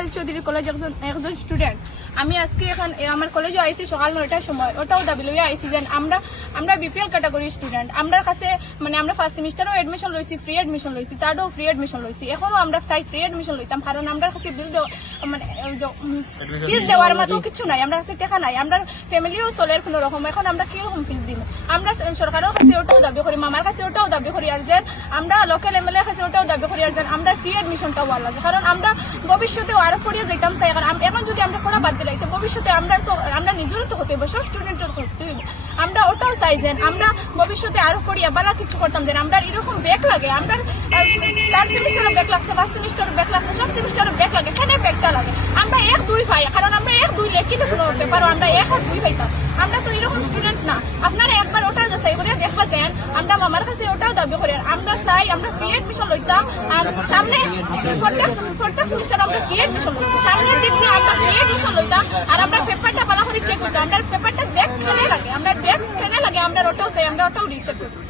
এল Chowdhury college একজন student. আমি আজকে এখন আমার কলেজে আইসি সকাল 9টার সময়, ওটাও দাবি লইয়া আইসি যে আমরা বিপিএল ক্যাটাগরি স্টুডেন্ট। আমরা কাছে মানে আমরা ফার্স্ট সেমিস্টারও এডমিশন লইছি, ফ্রি এডমিশন লইছি, থার্ডও ফ্রি এডমিশন লইছি, এখনো আমরা চাই ফ্রি এডমিশন লইতাম, কারণ আমরা কাছে বিল মানে ফিস দেওয়ার মতো কিছু নাই, আমরা কাছে টাকা নাই, আমরা ফ্যামিলিও চলের কোনো রকম, এখন আমরা কিরকম ফিস দিব? আমরা সরকারের কাছে ওটাও দাবি করি, মামার কাছে ওটাও দাবি করি, আর যে আমরা লোকাল এমএলএ কাছে ওটাও দাবি করি, আর যে আমরা ফ্রি এডমিশনটা হওয়ার লাগে, কারণ আমরা ভবিষ্যতে আরো পড়িয়ে যেতাম চাই, কারণ এখন যদি আমরা পড়া বাদ দিলাই তো ভবিষ্যতে আমরা নিজেরও তো হতে হইব, সব স্টুডেন্টের করতে হইব। আমরা ওটাও চাই যে আমরা ভবিষ্যতে আরো পড়িয়া বালা কিছু করতাম, যে আমরা এরকম ব্যাক লাগে, আমরা থার্ড সেমিস্টারও ব্যাক লাগছে, ফার্স্ট সেমিস্টারও ব্যাক লাগছে, সব সেমিস্টারও ব্যাক লাগে, কেন ব্যাকটা লাগে? আমরা 1-2 পাই, কারণ আমরা 1-2 লেখিলে কোনো ব্যাপারও আমরা 1 আর 2 পাইতাম। আমরা তো এরকম স্টুডেন্ট না। আপনারা একবার ওটা যাচাই করে দেখা দেন, আমরা মামার কাছে ওটাও দাবি করি, আমরা চাই আমরা ফ্রি এডমিশন লইতাম, আর সামনে ফোর্থ সেমিস্টার আমরা ফ্রি এডমিশন লইতাম, সামনের দিক দিয়ে আমরা ফ্রি এডমিশন লইতাম, আর আমরা পেপারটা ভালো করে চেক করতাম, আমরা পেপারটা ডেট ফেলে লাগে, আমরা ওটাও চাই, আমরা ওটাও রিচেক করতাম।